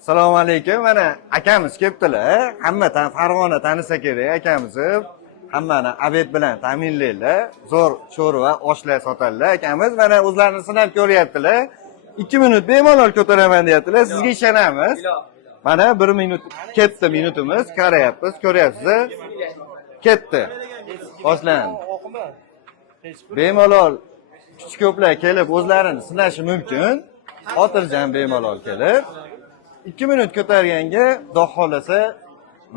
Assalomu alaykum. Mana akamiz kelibdilar. Hamma Farg'ona tanisa kerak akamizni. Hammani obed bilan ta'minlaydilar. Zo'r sho'rva, oshlar sotadilar. Akamiz mana o'zlarini sinab ko'ryaptilar. 2 minut bemalol ko'taraman deyaptilar. Sizga ishonamiz. Mana 1 minut ketdi minutimiz. Qarayapmiz, ko'ryapsiz. Ketdi. Boshlandi. Bemalol kuch-ko'plar kelib o'zlarini sinashi mumkin. Xotirjam bemalol kelib 2 minut ko'targanga Xudo xolasa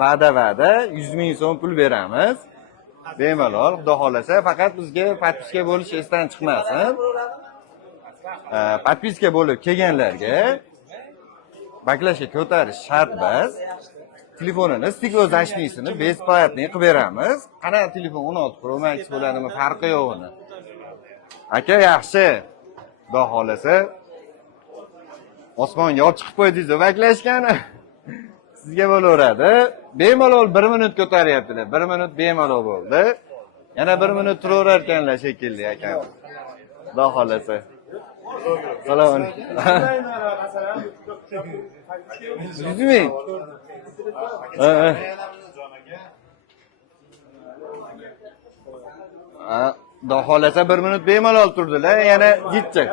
va'da 100 ming so'm pul beramiz. Bemalol Xudo xolasa faqat bizga podpiska bo'lish esdan chiqmasin. Podpiska bo'lib kelganlarga baklashga ko'tarish shart bas. Telefonini stiklozashnisini besplatniy qilib beramiz. Qanaqa telefon 16 Pro Max bo'ladimi, farqi yo'q uni. Aka yaxshi. Xudo xolasa osmonga olib chiqib qo'ydingiz baklashgani. Sizga bo'laveradi. Bemalol 1 minut ko'taryaptilar. 1 minut bemalol bo'ldi. Yana 1 minut turaverar ekanlar shekilli akamiz. Xudo xolasa. Salom. Yuzmi? Xudo xolasa 1 minut bemalol turdilar. Yana yetdi.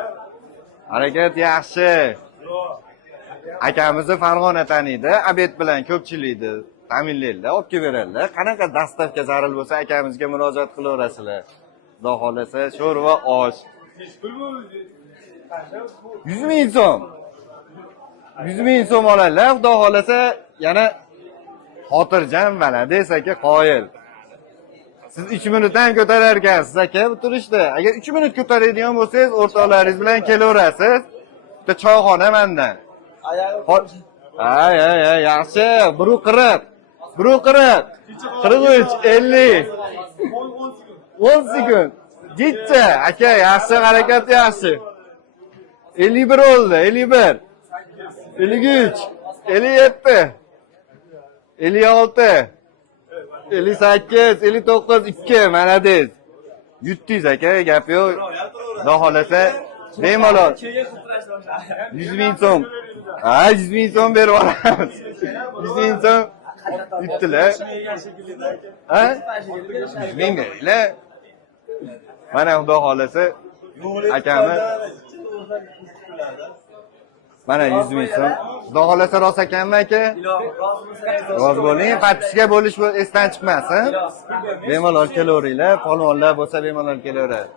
Harakat yaxshi. Akamizni Farg'ona taniydi, obed bilan ko'pchilikni ta'minlaydilar, olib kelib beradilar. Qanaqa dastavka zarur bo'lsa akamizga murojaat qilaverasizlar. Xudo xolasa sho'rva osh. 100 ming so'm. 100 ming so'm oladilar. Xudo xolasa yana xotirjam malades aka qoyil. Siz 3 minutdan ko'tarar ekansiz aka bu turishda. Agar 3 minut ko'taradigan bo'lsangiz, o'rtoqlaringiz bilan kelaverasiz. Bitta choyxona mendan. Ay, yaxshi. 140. 140. 43, 50. 10 sekund. Yetdi. Aka, yaxshi harakat yaxshi. 51 oldi, 51. 53, 57. 56. 58, 59, 2. Malades. Yutdingiz aka, gap yo'q. Xudo xolasa bemalol 100 ming so'm. 100 ming so'm berib olamiz. 100 ming so'm yutdilar. 100 ming beringlar. Mana Xudo xolasa akamiz mana 100 ming so'm. Xudo xolasa rost ekanmi aka? Rozi bo'ling. Podpiska bo'lish esdan chiqmasin. Bemalol kelaveringlar. Polvonlar bo'lsa bemalol kelaveradi.